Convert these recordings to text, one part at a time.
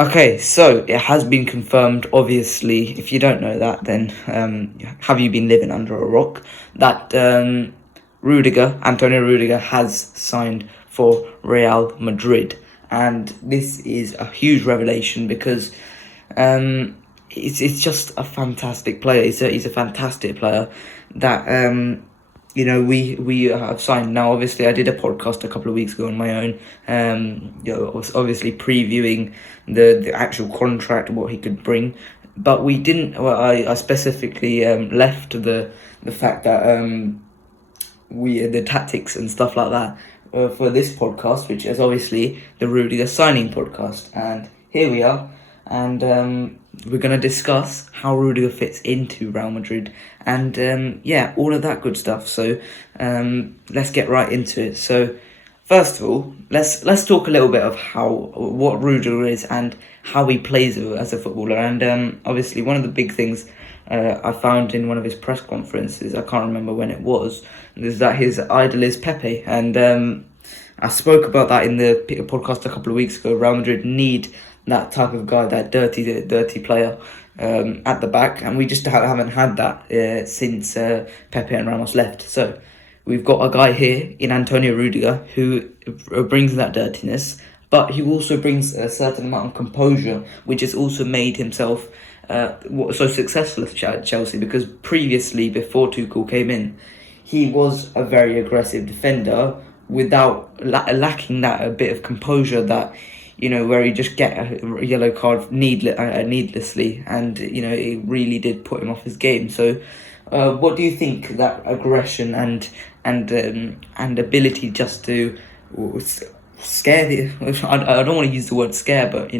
Okay, so it has been confirmed, obviously. If you don't know that, then have you been living under a rock? That Antonio Rudiger, has signed for Real Madrid. And this is a huge revelation because it's just a fantastic player. He's a fantastic player that we have signed. Now, obviously, I did a podcast a couple of weeks ago on my own. Obviously previewing the actual contract, what he could bring, but we didn't. Well, I specifically left the fact that the tactics and stuff like that for this podcast, which is obviously the Rudiger signing podcast, and here we are, and we're going to discuss how Rudiger fits into Real Madrid, and all of that good stuff. So let's get right into it. So first of all, let's talk a little bit of what Rudiger is and how he plays as a footballer, and obviously one of the big things I found in one of his press conferences, I can't remember when it was, is that his idol is Pepe. And I spoke about that in the podcast a couple of weeks ago. Real Madrid need that type of guy, that dirty player at the back. And we just haven't had that since Pepe and Ramos left. So we've got a guy here in Antonio Rudiger who brings that dirtiness, but he also brings a certain amount of composure, which has also made himself so successful at Chelsea, because previously, before Tuchel came in, he was a very aggressive defender without lacking that a bit of composure that, where he just get a yellow card needlessly, and it really did put him off his game. So what do you think that aggression and ability just to scare I don't want to use the word scare, but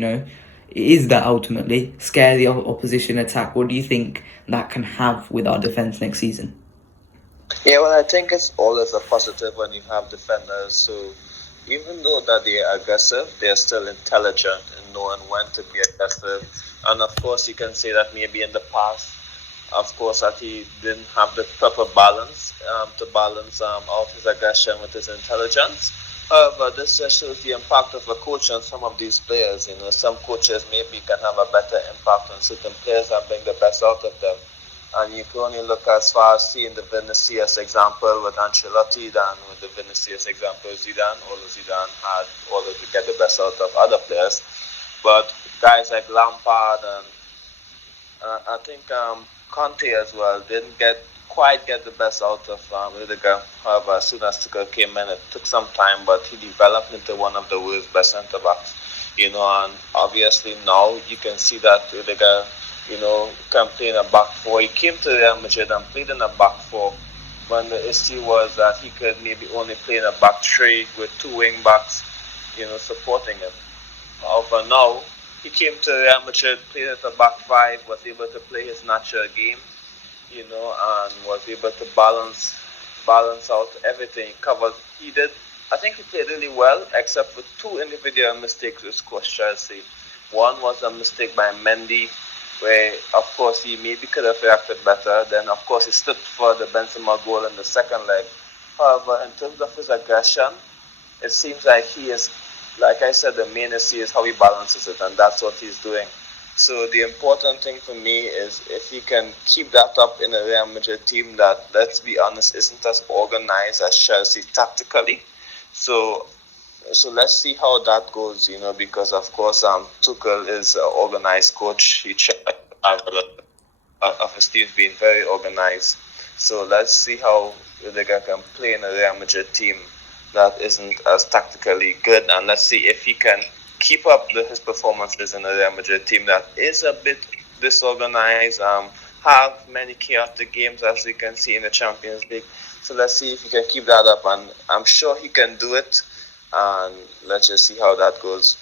is that ultimately scare the opposition attack? What do you think that can have with our defence next season? Yeah, well, I think it's always a positive when you have defenders who, even though that they are aggressive, they are still intelligent in knowing when to be aggressive. And of course, you can say that maybe in the past, of course, that he didn't have the proper balance to balance out his aggression with his intelligence. However, this just shows the impact of a coach on some of these players. Some coaches maybe can have a better impact on certain players and bring the best out of them. And you can only look as far as seeing the Vinicius example with Ancelotti than with the Vinicius example with Zidane. Although Zidane had order to get the best out of other players. But guys like Lampard and I think Conte as well didn't quite get the best out of Rudiger. However, as soon as Tuchel came in, it took some time, but he developed into one of the world's best centre-backs. And obviously now you can see that Rudiger, can play in a back four. He came to Real Madrid and played in a back four when the issue was that he could maybe only play in a back three with two wing backs, supporting him. However, now he came to Real Madrid, played at the back five, was able to play his natural game, and was able to balance out everything. I think he played really well, except for two individual mistakes which cost Chelsea. One was a mistake by Mendy, where, of course, he maybe could have reacted better. Then, of course, he slipped for the Benzema goal in the second leg. However, in terms of his aggression, it seems like he is, like I said, the main issue is how he balances it, and that's what he's doing. So the important thing for me is if he can keep that up in a Real Madrid team that, let's be honest, isn't as organized as Chelsea tactically. So let's see how that goes, because of course Tuchel is an organized coach. He have a lot of his teams being very organized. So let's see how Rudiger can play in a Real Madrid team that isn't as tactically good, and let's see if he can keep up his performances in a Real Madrid team that is a bit disorganized, have many chaotic games as we can see in the Champions League. So let's see if he can keep that up, and I'm sure he can do it, and let's just see how that goes.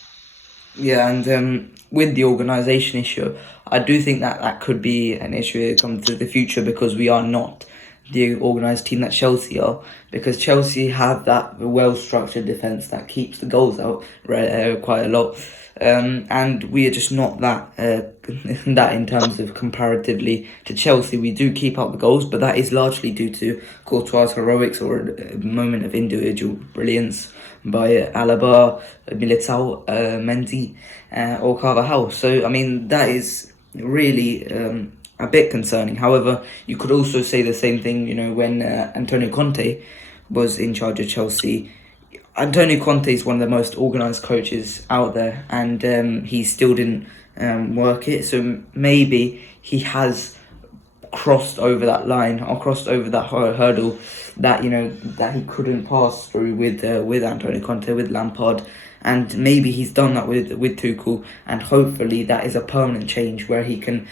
Yeah, and with the organisation issue, I do think that could be an issue when it comes to the future, because we are not the organised team that Chelsea are, because Chelsea have that well-structured defence that keeps the goals out quite a lot. and we are just not that that in terms of comparatively to Chelsea. We do keep out the goals, but that is largely due to Courtois' heroics or a moment of individual brilliance by Alaba, Militao, Mendy, or Carvajal. So I mean that is really a bit concerning. However, you could also say the same thing, when Antonio Conte was in charge of Chelsea. Antonio Conte is one of the most organised coaches out there, and he still didn't work it. So maybe he has crossed over that line or crossed over that hurdle that that he couldn't pass through with Antonio Conte, with Lampard, and maybe he's done that with Tuchel, and hopefully that is a permanent change where he can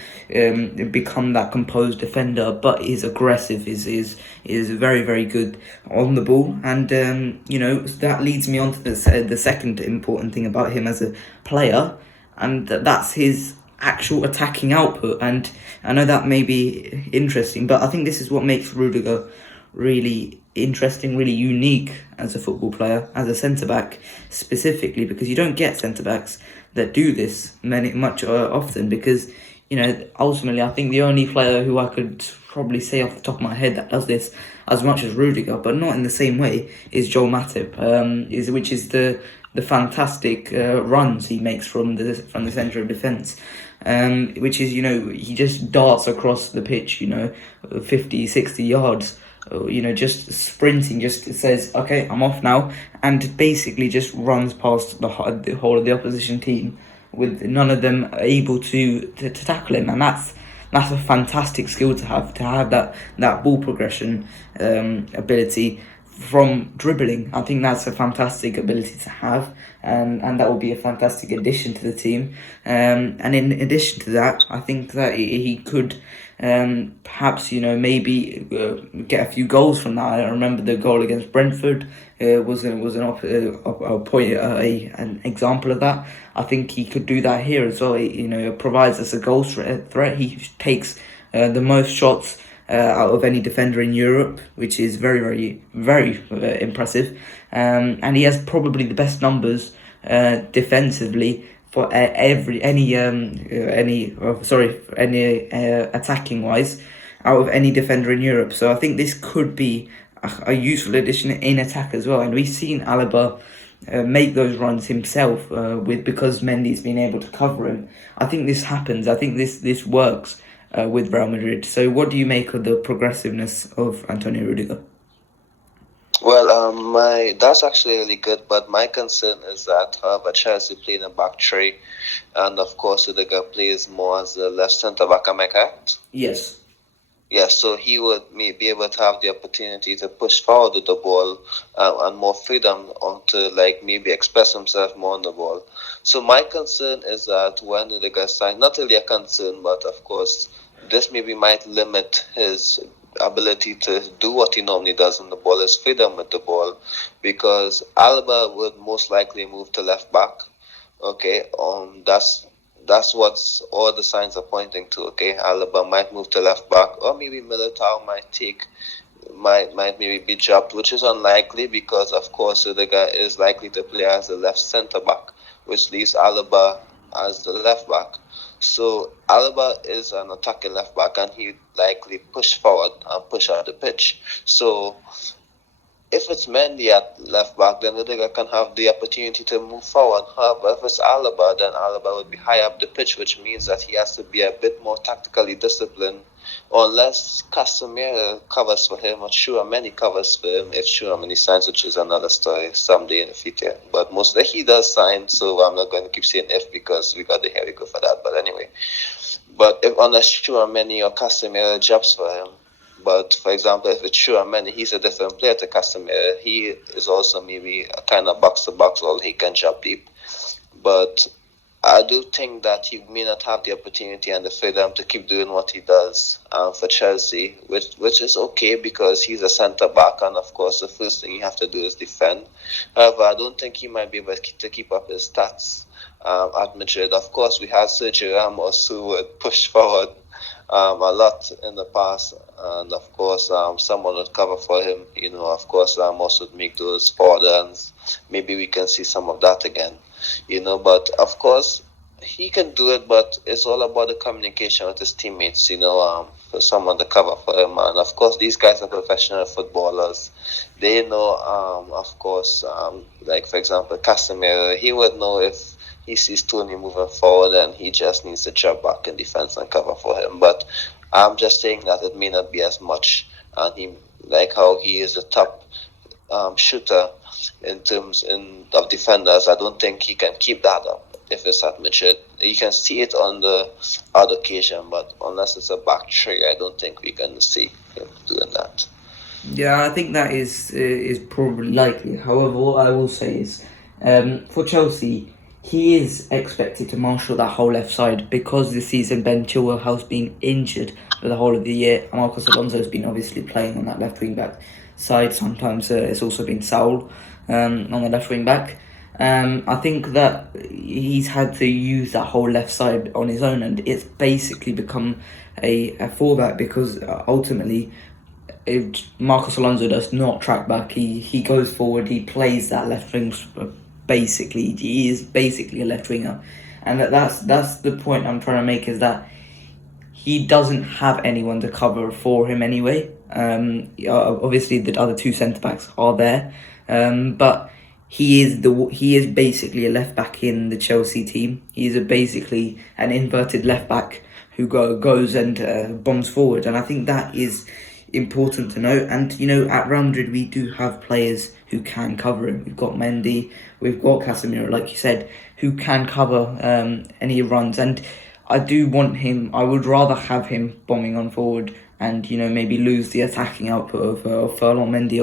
become that composed defender, but is aggressive, is very, very good on the ball, and that leads me on to the second important thing about him as a player, and that's his actual attacking output. And I know that may be interesting, but I think this is what makes Rudiger really interesting, really unique as a football player, as a centre-back specifically, because you don't get centre-backs that do this much often, because ultimately I think the only player who I could probably say off the top of my head that does this as much as Rudiger, but not in the same way, is Joel Matip, which is the fantastic runs he makes from the centre of defence, which is, he just darts across the pitch, 50, 60 yards, just sprinting, just says, okay, I'm off now, and basically just runs past the whole of the opposition team with none of them able to tackle him, and that's a fantastic skill to have that ball progression ability from dribbling. I think that's a fantastic ability to have, and that will be a fantastic addition to the team. And in addition to that, I think that he could perhaps maybe get a few goals from that. I remember the goal against Brentford was an example of that. I think he could do that here as well. It provides us a goal threat. He takes the most shots out of any defender in Europe, which is very, very, very impressive. And he has probably the best numbers defensively for any attacking wise out of any defender in Europe. So I think this could be a useful addition in attack as well. And we've seen Alaba make those runs himself because Mendy's been able to cover him. I think this happens. I think this works with Real Madrid. So what do you make of the progressiveness of Antonio Rudiger? Well, that's actually really good, but my concern is that Chelsea play in a back three, and of course Rudiger plays more as a left centre back. Am I correct? Yes. Yeah, so he would be able to have the opportunity to push forward with the ball and more freedom to maybe express himself more on the ball. So my concern is that when Rudiger signs, not really a concern, but of course this maybe might limit his ability to do what he normally does on the ball, his freedom with the ball, because Alaba would most likely move to left back. Okay, that's what all the signs are pointing to. Okay, Alaba might move to left back, or maybe Militao might maybe be dropped, which is unlikely because of course Rudiger is likely to play as a left centre back, which leaves Alaba as the left back. So Alaba is an attacking left back, and he likely push forward and push out the pitch. So if it's Mendy at left back, then Rudiger can have the opportunity to move forward. However, if it's Alaba, then Alaba would be high up the pitch, which means that he has to be a bit more tactically disciplined, unless Casemiro covers for him or Tchouaméni covers for him if Tchouaméni signs, which is another story someday in the future. But mostly he does sign, so I'm not going to keep saying if because we got the hair go for that. But anyway, unless Tchouaméni or Casemiro jumps for him. But for example, if it's Tchouaméni, he's a different player to Casemiro. He is also maybe a kind of box-to-box, or he can jump deep. But I do think that he may not have the opportunity and the freedom to keep doing what he does for Chelsea, which is okay because he's a centre-back, and of course the first thing you have to do is defend. However, I don't think he might be able to keep up his stats at Madrid. Of course, we had Sergio Ramos who would push forward a lot in the past, and of course, someone would cover for him. Of course, Ramos would make those forward runs. Maybe we can see some of that again. But of course, he can do it, but it's all about the communication with his teammates. For someone to cover for him, and of course, these guys are professional footballers. They know, of course, like for example, Casemiro, he would know if he sees Tony moving forward and he just needs to drop back in defense and cover for him. But I'm just saying that it may not be as much. And he, like how he is a top shooter in terms of defenders, I don't think he can keep that up if it's at Madrid. You can see it on the odd occasion, but unless it's a back three, I don't think we can see him doing that. Yeah, I think that is probably likely. However, what I will say is, for Chelsea, he is expected to marshal that whole left side because this season Ben Chilwell has been injured for the whole of the year. Marcos Alonso has been obviously playing on that left wing back side. Sometimes it's also been Saul on the left wing back. I think that he's had to use that whole left side on his own, and it's basically become a fullback because ultimately Marcos Alonso does not track back. He goes forward. He plays that left wing. Basically, he is basically a left winger, and that's the point I'm trying to make, is that he doesn't have anyone to cover for him anyway. Obviously the other two centre backs are there, but he is basically a left back in the Chelsea team. He is basically an inverted left back who goes and bombs forward, and I think that is important to know. And at Real Madrid we do have players who can cover him. We've got Mendy, we've got Casemiro, like you said, who can cover any runs. And I do want him. I would rather have him bombing on forward and maybe lose the attacking output of Ferland Mendy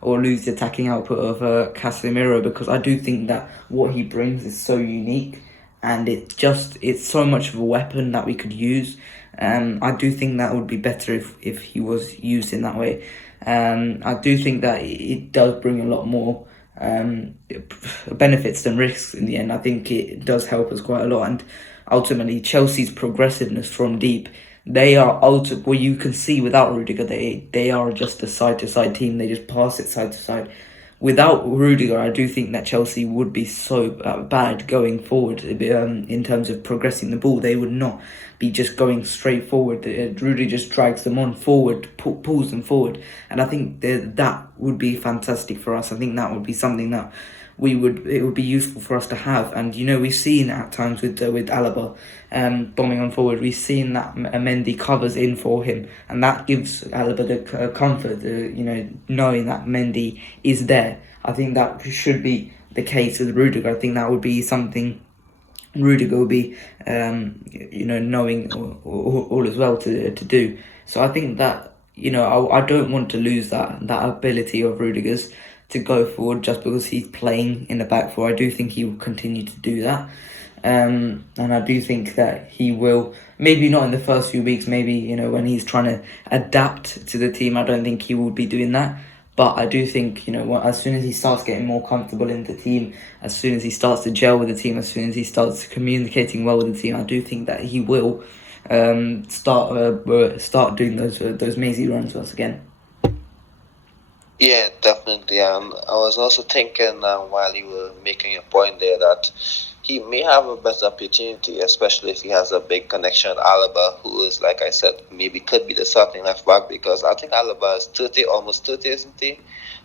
or lose the attacking output of Casemiro, because I do think that what he brings is so unique and it's so much of a weapon that we could use. I do think that would be better if he was used in that way. I do think that it does bring a lot more benefits than risks in the end. I think it does help us quite a lot, and ultimately Chelsea's progressiveness from deep, they are well, you can see without Rudiger they are just a side to side team. They just pass it side to side. Without Rudiger, I do think that Chelsea would be so bad going forward in terms of progressing the ball. They would not be just going straight forward. Rudiger just drags them on forward, pulls them forward. And I think that would be fantastic for us. I think that would be something that it would be useful for us to have. And we've seen at times with Alaba bombing on forward, we've seen that Mendy covers in for him, and that gives Alaba the comfort, knowing that Mendy is there. I think that should be the case with Rudiger. I think that would be something Rudiger will be knowing all as well to do. So I think that I don't want to lose that ability of Rudiger's to go forward just because he's playing in the back four. I do think he will continue to do that. And I do think that he will, maybe not in the first few weeks, maybe, when he's trying to adapt to the team, I don't think he will be doing that. But I do think, as soon as he starts getting more comfortable in the team, as soon as he starts to gel with the team, as soon as he starts communicating well with the team, I do think that he will start doing those mazy runs once again. Yeah, definitely. And I was also thinking while you were making your point there that he may have a better opportunity, especially if he has a big connection with Alaba, who is, like I said, maybe could be the starting left back, because I think Alaba is 30, almost 30, isn't he?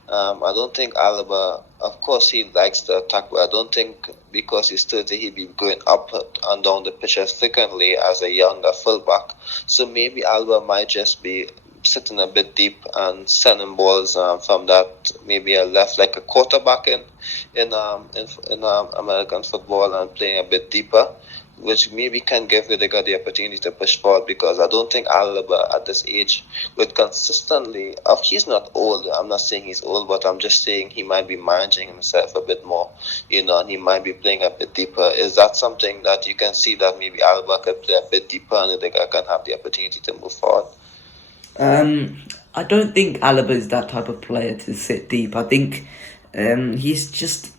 I don't think Alaba, of course, he likes to attack, but I don't think because he's 30, he'd be going up and down the pitch as frequently as a younger fullback. So maybe Alaba might just be sitting a bit deep and sending balls from that, maybe a left, like a quarterback in American football, and playing a bit deeper, which maybe can give Rudiger the opportunity to push forward, because I don't think Alaba at this age would consistently, he's not old, I'm not saying he's old, but I'm just saying he might be managing himself a bit more, and he might be playing a bit deeper. Is that something that you can see, that maybe Alaba could play a bit deeper and Rudiger can have the opportunity to move forward? I don't think Alaba is that type of player to sit deep. I think It just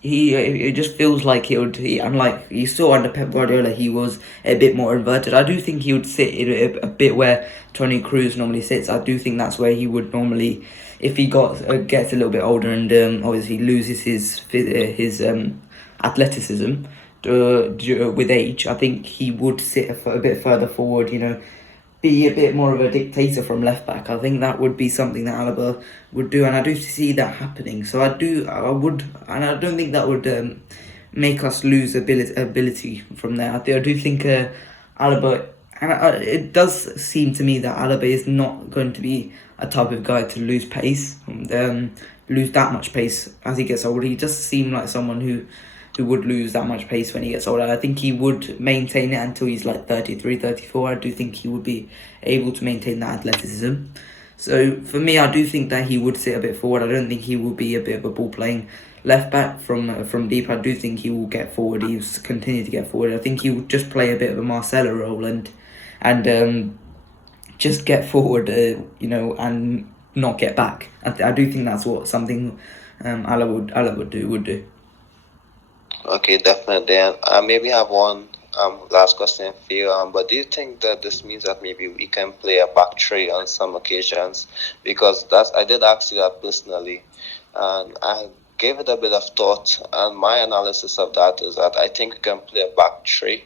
feels like unlike you saw under Pep Guardiola, he was a bit more inverted. I do think he would sit in a bit where Toni Kroos normally sits. I do think that's where he would normally, if he gets a little bit older and obviously loses his athleticism with age. I think he would sit a bit further forward. Be a bit more of a dictator from left back. I think that would be something that Alaba would do, and I do see that happening. So I would, and I don't think that would make us lose ability from there. I do think Alaba, and it does seem to me that Alaba is not going to be a type of guy to lose pace, lose that much pace as he gets older. He does seem like someone who would lose that much pace when he gets older. I think he would maintain it until he's like 33, 34. I do think he would be able to maintain that athleticism. So for me, I do think that he would sit a bit forward. I don't think he will be a bit of a ball-playing left back from deep. I do think he will get forward. He will continue to get forward. I think he will just play a bit of a Marcelo role and just get forward, and not get back. I do think that's what something Ala would do. Okay, definitely. And I maybe have one last question for you. But do you think that this means that maybe we can play a back three on some occasions? Because I did ask you that personally, and I gave it a bit of thought. And my analysis of that is that I think we can play a back three.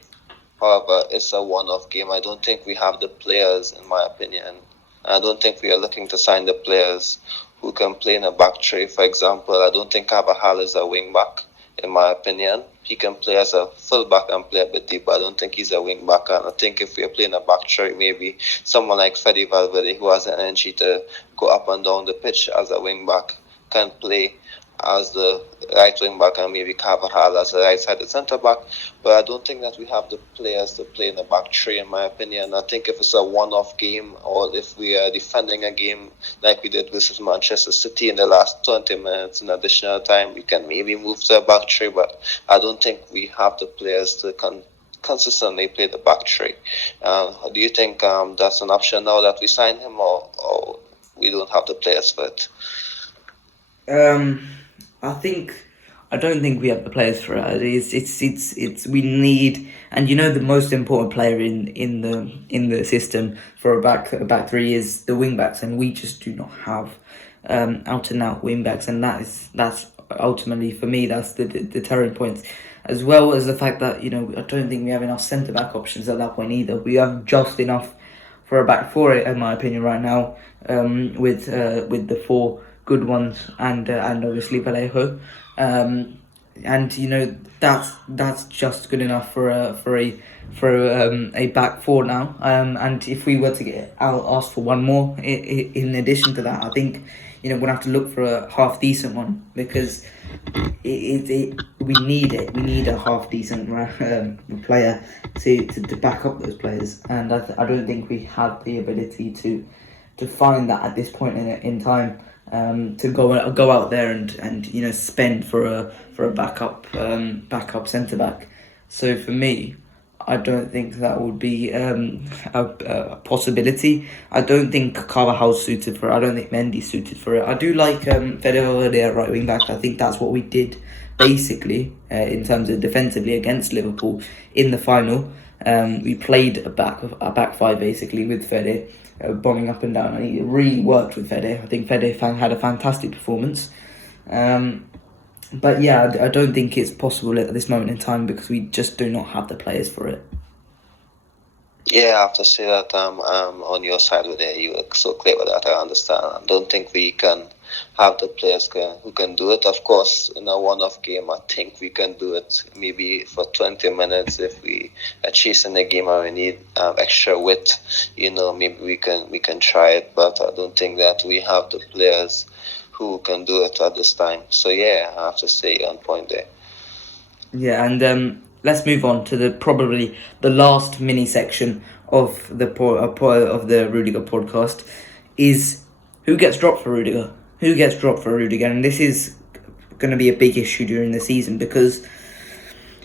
However, it's a one-off game. I don't think we have the players, in my opinion. I don't think we are looking to sign the players who can play in a back three. For example, I don't think Carvajal is a wing back. In my opinion, he can play as a full back and play a bit deep, but I don't think he's a wing back. And I think if we're playing a back three, maybe someone like Fede Valverde, who has an energy to go up and down the pitch as a wing back, can play as the right wing back, and maybe Carvajal as a right-sided centre back. But I don't think that we have the players to play in the back three, in my opinion. I think if it's a one-off game, or if we are defending a game like we did versus Manchester City in the last 20 minutes in additional time, we can maybe move to a back three. But I don't think we have the players to consistently play the back three. Do you think that's an option now that we sign him, or we don't have the players for it? I don't think we have the players for it. It's we need, and the most important player in the system for a back three is the wing backs, and we just do not have out and out wing backs, and that's ultimately for me that's the deterrent points, as well as the fact that I don't think we have enough centre back options at that point either. We have just enough for a back four, in my opinion, right now, with the four good ones and obviously Vallejo, and that's just good enough for a back four now. And if we were to ask for one more in addition to that, I think we'll have to look for a half decent one, because we need it. We need a half decent player to back up those players, and I don't think we have the ability to find that at this point in time. To go out there and spend for a backup centre back. So for me, I don't think that would be a possibility. I don't think Carvajal's suited for it. I don't think Mendy's suited for it. I do like Fede Valverde at right wing back. I think that's what we did basically in terms of defensively against Liverpool in the final. We played a back five basically with Fede. Bombing up and down, and he really worked with Fede. I think Fede had a fantastic performance, but yeah, I don't think it's possible at this moment in time because we just do not have the players for it. Yeah, I have to say that I'm on your side with it. You were so clear with that. I understand. I don't think we can have the players who can do it. Of course, in a one-off game, I think we can do it maybe for 20 minutes if we are chasing the game and we need extra width. Maybe we can try it, but I don't think that we have the players who can do it at this time. So yeah, I have to say on point there. Yeah, and let's move on to probably the last mini section of the Rudiger podcast is who gets dropped for Rudiger. Who gets dropped for Rudiger? And this is going to be a big issue during the season, because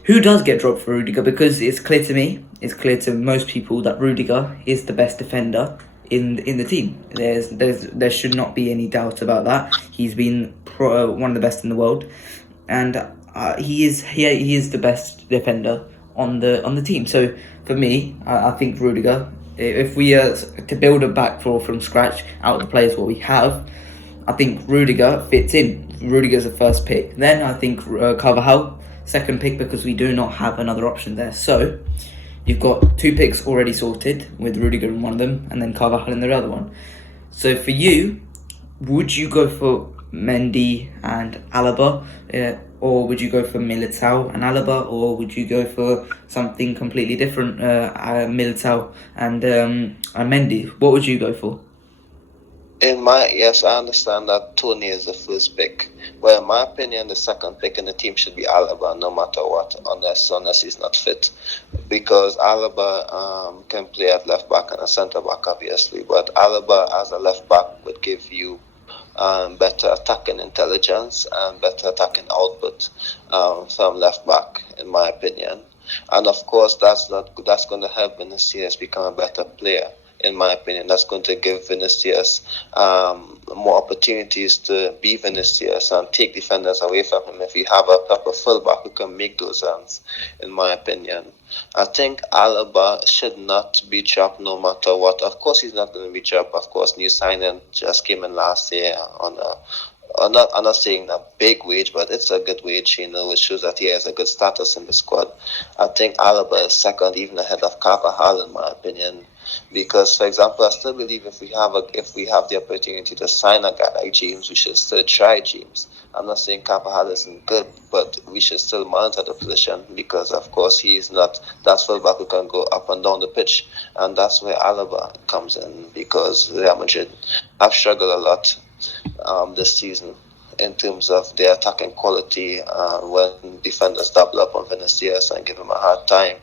who does get dropped for Rudiger? Because it's clear to me, it's clear to most people that Rudiger is the best defender in the team. There should not be any doubt about that. He's been one of the best in the world, and he is the best defender on the team. So for me, I think Rudiger. If we are to build a back four from scratch out of the players what we have, I think Rudiger fits in. Rudiger's the first pick. Then I think Carvajal second pick, because we do not have another option there. So you've got 2 picks already sorted with Rudiger in one of them and then Carvajal in the other one. So for you, would you go for Mendy and Alaba, or would you go for Militao and Alaba, or would you go for something completely different, Militao and Mendy? What would you go for? Yes, I understand that Tony is the first pick. But in my opinion, the second pick in the team should be Alaba, no matter what, unless he's not fit. Because Alaba can play at left back and a centre back, obviously. But Alaba as a left back would give you better attacking intelligence and better attacking output from left back, in my opinion. And of course, that's going to help Vinicius become a better player. In my opinion, that's going to give Vinicius more opportunities to be Vinicius and take defenders away from him if you have a proper fullback who can make those runs, in my opinion. I think Alaba should not be dropped no matter what. Of course, he's not going to be dropped. Of course, new signing just came in last year on I'm not saying a big wage, but it's a good wage, which shows that he has a good status in the squad. I think Alaba is second, even ahead of Carvajal, in my opinion. Because, for example, I still believe if we have the opportunity to sign a guy like James, we should still try James. I'm not saying Carvajal isn't good, but we should still monitor the position because, of course, he is not that fullback who can go up and down the pitch, and that's where Alaba comes in because Real Madrid have struggled a lot this season in terms of their attacking quality when defenders double up on Vinicius and give him a hard time,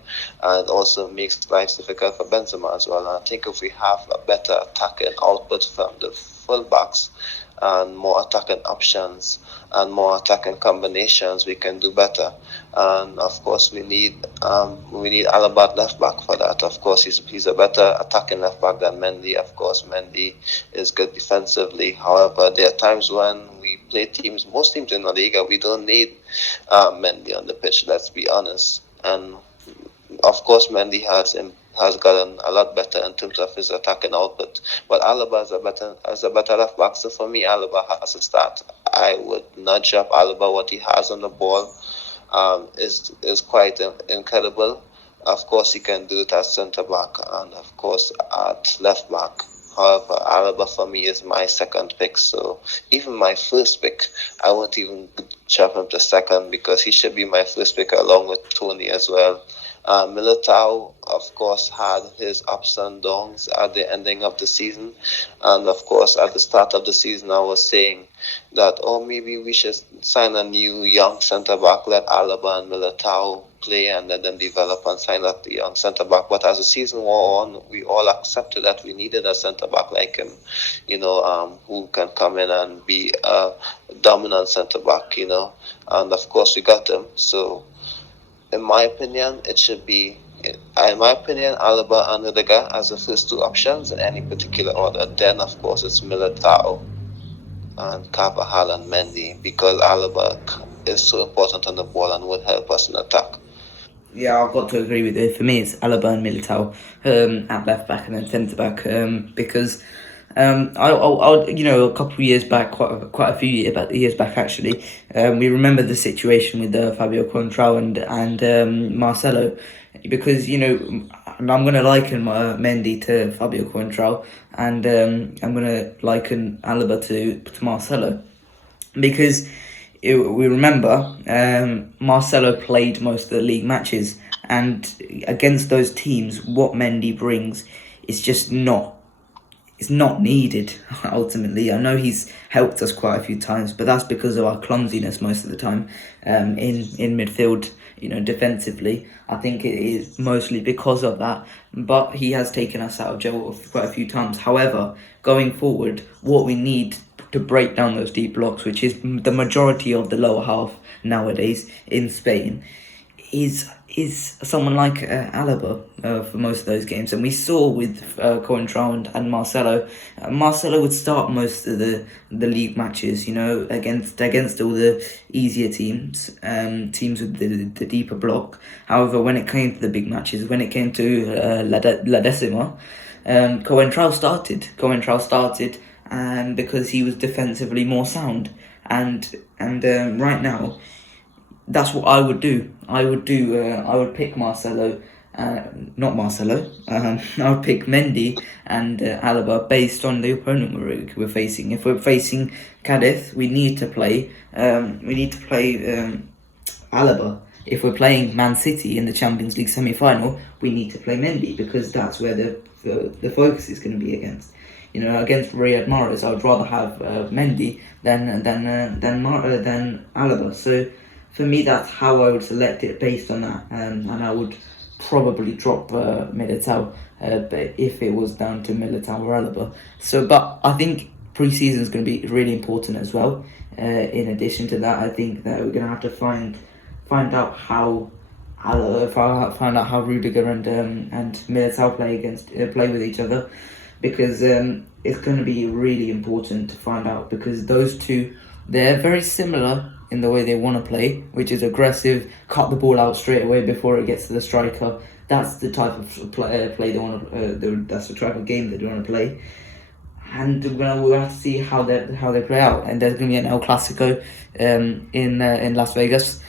and it also makes life difficult for Benzema as well. And I think if we have a better attacking output from the fullbacks and more attacking options and more attacking combinations, we can do better. And of course, we need Alaba left back for that. Of course, he's a better attacking left back than Mendy. Of course, Mendy is good defensively. However, there are times when we play most teams in La Liga, we don't need Mendy on the pitch. Let's be honest. And of course, Mendy has gotten a lot better in terms of his attacking output. But Alaba is a better left back. So for me, Alaba has to start. I would not drop Alaba. What he has on the ball is quite incredible. Of course, he can do it as centre back and of course at left back. However, Alaba for me is my second pick. So even my first pick, I won't even drop him to second because he should be my first pick along with Tony as well. Militao, of course, had his ups and downs at the ending of the season. And, of course, at the start of the season, I was saying that, maybe we should sign a new young centre-back, let Alaba and Militao play and let them develop and sign up the young centre-back. But as the season wore on, we all accepted that we needed a centre-back like him, who can come in and be a dominant centre-back, And, of course, we got him. So, in my opinion, it should be, Alaba and Rudiger as the first two options in any particular order. Then, of course, it's Militao and Carvajal and Mendy because Alaba is so important on the ball and would help us in attack. Yeah, I've got to agree with you. For me, it's Alaba and Militao at left back and then centre back because a couple of years back, quite a few years back actually, we remember the situation with Fabio Contrao and Marcelo, because and I'm going to liken Mendy to Fabio Contrao, and I'm going to liken Alaba to Marcelo, because we remember Marcelo played most of the league matches, and against those teams, what Mendy brings is just not. It's not needed, ultimately. I know he's helped us quite a few times, but that's because of our clumsiness most of the time in midfield, defensively. I think it is mostly because of that, but he has taken us out of jail quite a few times. However, going forward, what we need to break down those deep blocks, which is the majority of the lower half nowadays in Spain, is someone like Alaba for most of those games, and we saw with Coentrao and Marcelo. Marcelo would start most of the league matches, against all the easier teams, teams with the deeper block. However, when it came to the big matches, when it came to La Decima, Coentrao started. Coentrao started, because he was defensively more sound, and right now, that's what I would do. I would pick Marcelo, not Marcelo. I would pick Mendy and Alaba based on the opponent we're facing. If we're facing Cadiz, we need to play. Alaba. If we're playing Man City in the Champions League semi-final, we need to play Mendy because that's where the focus is going to be against. Against Riyad Mahrez, I would rather have Mendy than Alaba. So for me, that's how I would select it based on that, and I would probably drop Militao, but if it was down to Militao or Alaba. So, but I think pre-season is going to be really important as well. In addition to that, I think that we're going to have to find out how Rudiger and Militao play with each other, because it's going to be really important to find out, because those two, they're very similar in the way they want to play, which is aggressive, cut the ball out straight away before it gets to the striker. That's the type of play they want to. That's the type of game they want to play, and we'll have to see how they play out. And there's going to be an El Clasico in Las Vegas.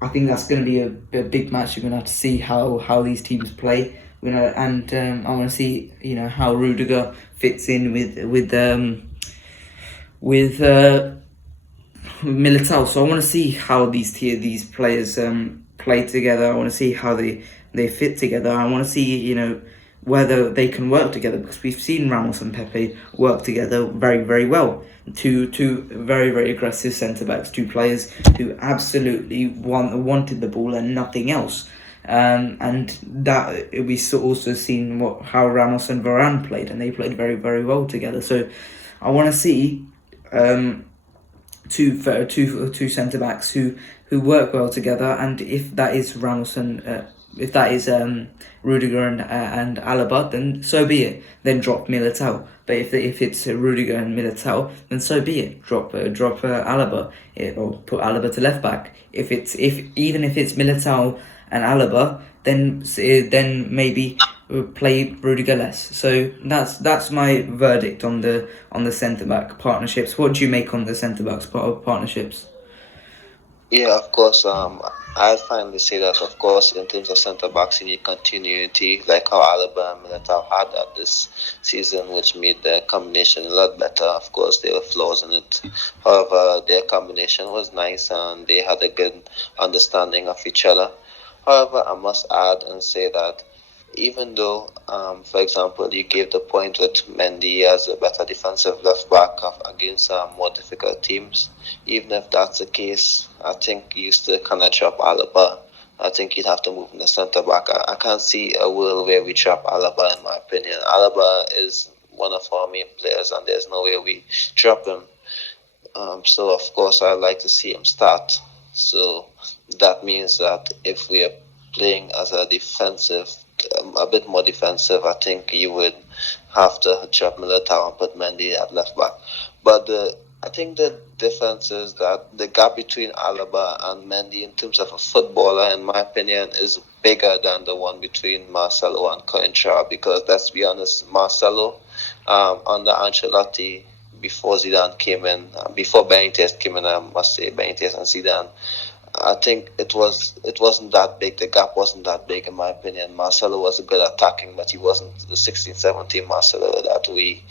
I think that's going to be a big match. You're going to have to see how these teams play. And I want to see how Rudiger fits in with Militao. So I want to see how these players play together. I want to see how they fit together. I want to see whether they can work together, because we've seen Ramos and Pepe work together very, very well. Two very, very aggressive centre backs, two players who absolutely wanted the ball and nothing else. And that we also seen how Ramos and Varane played, and they played very, very well together. So I want to see two centre backs who work well together, and if that is Ramos and if that is Rudiger and Alaba, then so be it. Then drop Militao. But if it's Rudiger and Militao, then so be it. Drop Alaba, or put Alaba to left back. Even if it's Militao and Alaba, then maybe play Rudiger less. So that's my verdict on the centre back partnerships. What do you make on the centre backs partnerships? Yeah, of course. I'd finally say that, of course, in terms of centre backs, you need continuity, like how Alaba and Militao had that this season, which made their combination a lot better. Of course, there were flaws in it. However, their combination was nice, and they had a good understanding of each other. However, I must add and say that even though, for example, you gave the point with Mendy as a better defensive left back against more difficult teams, even if that's the case, I think you still cannot drop Alaba. I think you'd have to move in the centre back. I can't see a world where we drop Alaba, in my opinion. Alaba is one of our main players, and there's no way we drop him. So, of course, I'd like to see him start. So that means that if we are playing as a bit more defensive, I think you would have to drop Militao and put Mendy at left back. But I think the difference is that the gap between Alaba and Mendy in terms of a footballer, in my opinion, is bigger than the one between Marcelo and Coentrao, because let's be honest, Marcelo under Ancelotti, before Zidane came in, before Benitez came in, I must say, Benitez and Zidane, I think it wasn't that big. The gap wasn't that big, in my opinion. Marcelo was good at attacking, but he wasn't the 16-17 Marcelo that we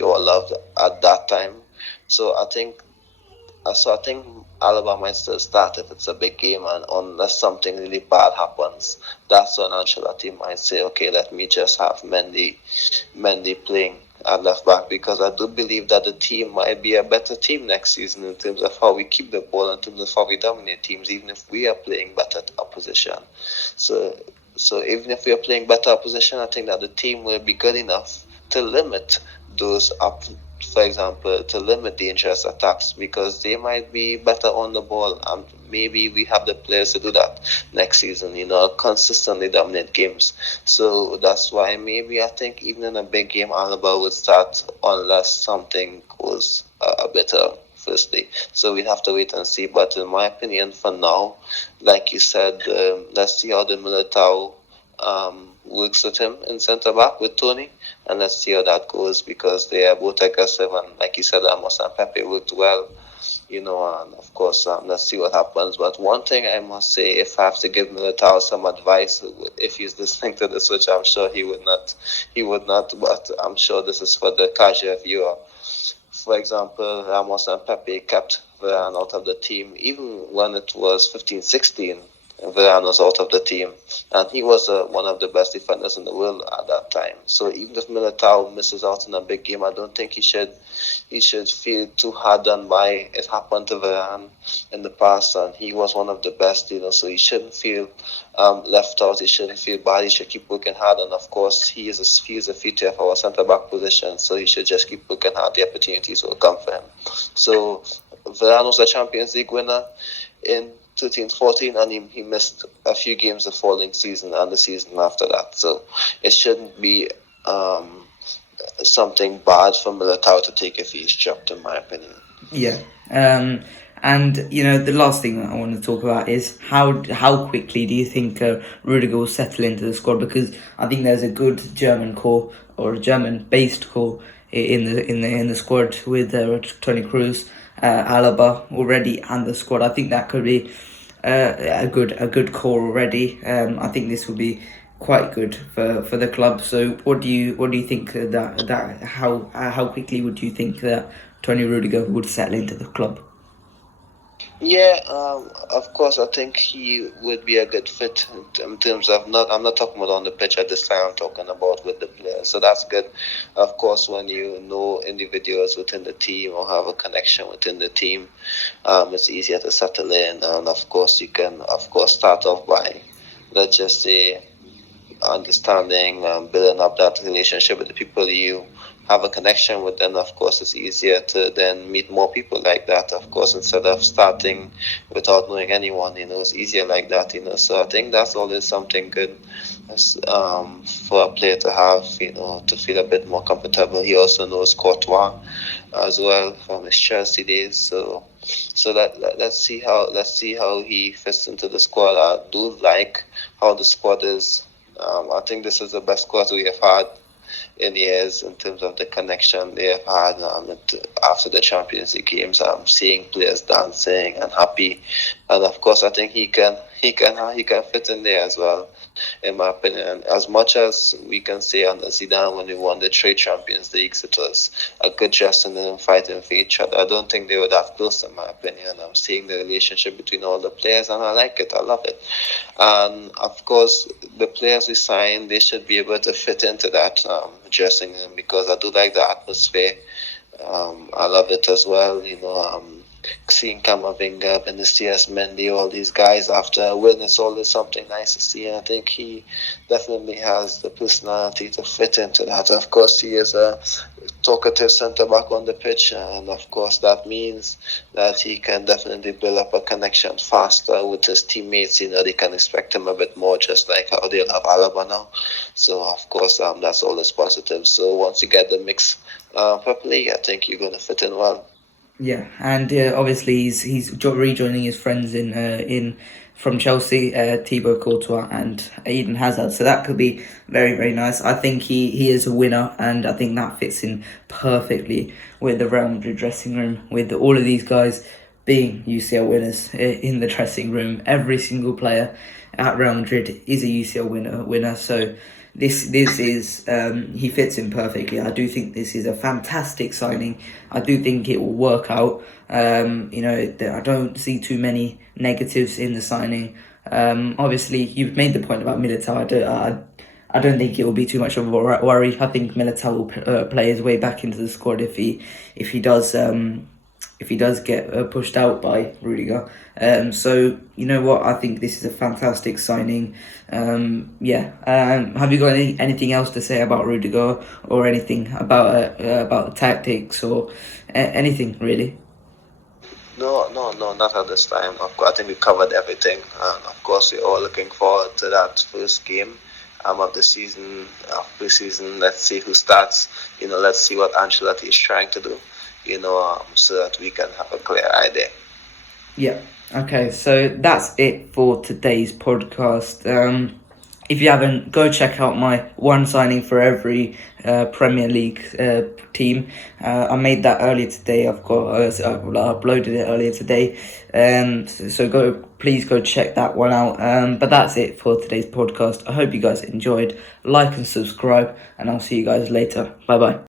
all loved at that time. So I think Alaba might still start if it's a big game, and unless something really bad happens, that's when Ancelotti might say, okay, let me just have Mendy playing at left back, because I do believe that the team might be a better team next season in terms of how we keep the ball, in terms of how we dominate teams, even if we are playing better opposition. So even if we are playing better opposition, I think that the team will be good enough to limit those for example, to limit dangerous attacks because they might be better on the ball. Maybe we have the players to do that next season, consistently dominate games. So that's why maybe I think even in a big game, Alaba would start unless something goes a better firstly. So we have to wait and see. But in my opinion, for now, like you said, let's see how the Militao works with him in centre back with Tony, and let's see how that goes because they are both aggressive and like you said, Ramos and Pepe worked well, and of course let's see what happens. But one thing I must say, if I have to give Militao some advice, if he's listening to this, which I'm sure he would not, but I'm sure this is for the casual viewer. For example, Ramos and Pepe kept Varane out of the team even when it was 15-16. Varane was out of the team, and he was one of the best defenders in the world at that time. So even if Militao misses out in a big game, I don't think he should feel too hard done by. It happened to Varane in the past, and he was one of the best, so he shouldn't feel left out. He shouldn't feel bad. He should keep working hard, and of course, he is a future of our centre back position, so he should just keep working hard. The opportunities will come for him. So Varane was a Champions League winner in 13-14, and he missed a few games the following season and the season after that. So it shouldn't be something bad for Militao to take if he's dropped, in my opinion. Yeah. And the last thing that I want to talk about is how quickly do you think Rudiger will settle into the squad? Because I think there's a good German core or a German-based core in the squad with Toni Kroos, Alaba already, and the squad. I think that could be a good core already. I think this will be quite good for the club. So what do you think that how quickly would you think that Toni Rudiger would settle into the club? Yeah, of course, I think he would be a good fit in terms of I'm not talking about on the pitch at this time. I'm talking about with the players. So that's good. Of course, when you know individuals within the team or have a connection within the team, it's easier to settle in. And of course, you can start off by, let's just say, understanding, building up that relationship with the people you have a connection with. Then of course it's easier to then meet more people like that, of course, instead of starting without knowing anyone. It's easier like that. So I think that's always something good for a player to have, to feel a bit more comfortable. He also knows Courtois as well from his Chelsea days, so let's see how he fits into the squad. I do like how the squad is. I think this is the best squad we have had in years in terms of the connection they have had after the Champions League games. I'm seeing players dancing and happy, and of course I think he can fit in there as well, in my opinion. As much as we can say under Zidane, when we won the 3 Champions Leagues, it was a good dressing room fighting for each other. I don't think they were that close, in my opinion. I'm seeing the relationship between all the players, and I like it. I love it. And of course, the players we sign, they should be able to fit into that dressing room, because I do like the atmosphere. I love it as well. Seeing Camavinga, Vinicius, Mendy, all these guys after a win, it's always something nice to see. And I think he definitely has the personality to fit into that. Of course, he is a talkative centre-back on the pitch, and of course that means that he can definitely build up a connection faster with his teammates. They can expect him a bit more, just like how they'll have Alaba now. So of course that's always positive. So once you get the mix properly, I think you're going to fit in well. Yeah, and obviously he's rejoining his friends in from Chelsea, Thibaut Courtois and Eden Hazard. So that could be very, very nice. I think he is a winner, and I think that fits in perfectly with the Real Madrid dressing room, with all of these guys being UCL winners in the dressing room. Every single player at Real Madrid is a UCL winner. So this is he fits in perfectly. I do think this is a fantastic signing. I do think it will work out. I don't see too many negatives in the signing. Obviously, you've made the point about Militao. I don't think it will be too much of a worry. I think Militao will play his way back into the squad if he does if he does get pushed out by Rudiger. So you know what, I think this is a fantastic signing. Have you got anything else to say about Rudiger, or anything about the tactics, or anything really? No, not at this time. Of course, I think we covered everything, and of course, we're all looking forward to that first game of the season, pre-season. Let's see who starts. Let's see what Ancelotti is trying to do. So that we can have a clear idea. Yeah. Okay. So that's it for today's podcast. If you haven't, go check out my one signing for every Premier League team. I made that earlier today. I've got I uploaded it earlier today. So please go check that one out. But that's it for today's podcast. I hope you guys enjoyed. Like and subscribe, and I'll see you guys later. Bye bye.